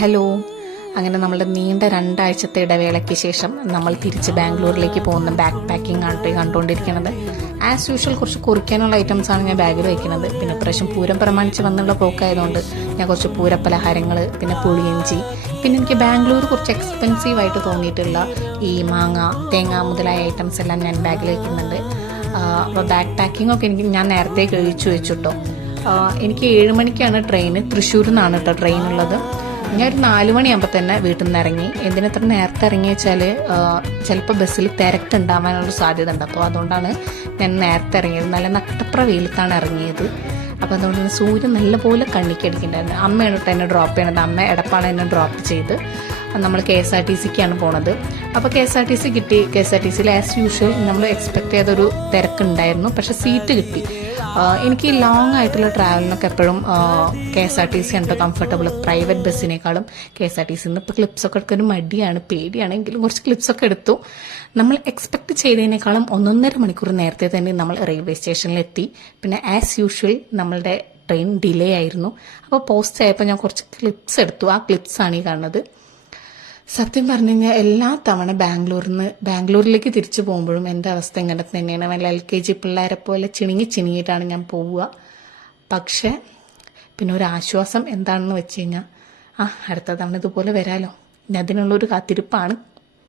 Hello. അങ്ങനെ നമ്മളുടെ നീണ്ട 2 ആഴ്ചത്തെ ഇടവേളയ്ക്ക് ശേഷം നമ്മൾ തിരിച്ച് ബാംഗ്ലൂരിലേക്ക് പോകുന്ന ബാക്ക് പാക്കിംഗ് ആണ് കണ്ടുകൊണ്ടിരിക്കുന്നത്. ആസ് യൂഷ്വൽ കുറച്ച് കുറിക്കാനുള്ള ഐറ്റംസാണ് ഞാൻ ബാഗിൽ വയ്ക്കുന്നത്. പിന്നെ ഇപ്രാവശ്യം പൂരം പ്രമാണിച്ച് വന്നുള്ള പോക്കായതുകൊണ്ട് ഞാൻ കുറച്ച് പൂരപ്പലഹാരങ്ങൾ, പിന്നെ പുളിയിഞ്ചി, പിന്നെ എനിക്ക് ബാംഗ്ലൂർ കുറച്ച് എക്സ്പെൻസീവായിട്ട് തോന്നിയിട്ടുള്ള ഈ മാങ്ങ, തേങ്ങ മുതലായ ഐറ്റംസ് എല്ലാം ഞാൻ ബാഗിൽ വയ്ക്കുന്നുണ്ട്. അപ്പോൾ ബാക്ക് പാക്കിംഗ് ഒക്കെ ഞാൻ നേരത്തെ കഴിച്ചു വെച്ചിട്ടോ. എനിക്ക് 7 മണിക്കാണ് ട്രെയിന്, തൃശ്ശൂരിൽ നിന്നാണ് കേട്ടോ ട്രെയിൻ ഉള്ളത്. ഞാൻ ഒരു 4 മണിയാകുമ്പോൾ തന്നെ വീട്ടിൽ നിന്ന് ഇറങ്ങി. എന്തിനത്ര നേരത്തെ ഇറങ്ങി വെച്ചാൽ ചിലപ്പോൾ ബസ്സിൽ തിരക്കുണ്ടാവാനുള്ള സാധ്യത ഉണ്ട്. അപ്പോൾ അതുകൊണ്ടാണ് ഞാൻ നേരത്തെ ഇറങ്ങിയത്. നല്ല നട്ടപ്ര വെയിലത്താണ് ഇറങ്ങിയത്. അപ്പോൾ അതുകൊണ്ട് തന്നെ സൂര്യൻ നല്ലപോലെ കണ്ണിക്കടിക്കുന്നുണ്ടായിരുന്നു. അമ്മയാണ് കേട്ടോ എന്നെ ഡ്രോപ്പ് ചെയ്യണത്. അമ്മ എടപ്പാള എന്നെ ഡ്രോപ്പ് ചെയ്ത് നമ്മൾ KSRTCക്കാണ് പോണത്. അപ്പോൾ KSRTC കിട്ടി. KSRTCയിൽ ആസ് യൂഷ്വൽ നമ്മൾ എക്സ്പെക്ട് ചെയ്തൊരു തിരക്കുണ്ടായിരുന്നു, പക്ഷെ സീറ്റ് കിട്ടി. എനിക്ക് ലോങ് ആയിട്ടുള്ള ട്രാവലിനൊക്കെ എപ്പോഴും KSRTC ആണ് കംഫർട്ടബിൾ. പ്രൈവറ്റ് ബസ്സിനേക്കാളും KSRTCന്ന് ഇപ്പോൾ ക്ലിപ്സൊക്കെ എടുക്കാൻ മടിയാണ്, പേടിയാണെങ്കിലും കുറച്ച് ക്ലിപ്സൊക്കെ എടുത്തു. നമ്മൾ എക്സ്പെക്ട് ചെയ്തതിനേക്കാളും 1.5 മണിക്കൂർ നേരത്തെ തന്നെ നമ്മൾ റെയിൽവേ സ്റ്റേഷനിലെത്തി. പിന്നെ ആസ് യൂഷ്വൽ നമ്മളുടെ ട്രെയിൻ ഡിലേ ആയിരുന്നു. അപ്പോൾ പോസ്റ്റ് ആയപ്പോൾ ഞാൻ കുറച്ച് ക്ലിപ്സ് എടുത്തു. ആ ക്ലിപ്സാണ് ഈ കാണുന്നത്. സത്യം പറഞ്ഞു കഴിഞ്ഞാൽ എല്ലാ തവണ ബാംഗ്ലൂരിലേക്ക് തിരിച്ചു പോകുമ്പോഴും എൻ്റെ അവസ്ഥ ഇങ്ങനെ തന്നെയാണ്. വല്ല LKG പിള്ളേരെ പോലെ ചിണുങ്ങിയിട്ടാണ് ഞാൻ പോവുക. പക്ഷേ പിന്നെ ഒരു ആശ്വാസം എന്താണെന്ന് വെച്ച് കഴിഞ്ഞാൽ അടുത്ത തവണ ഇതുപോലെ വരാലോ, ഇനി അതിനുള്ളൊരു കാത്തിരിപ്പാണ്.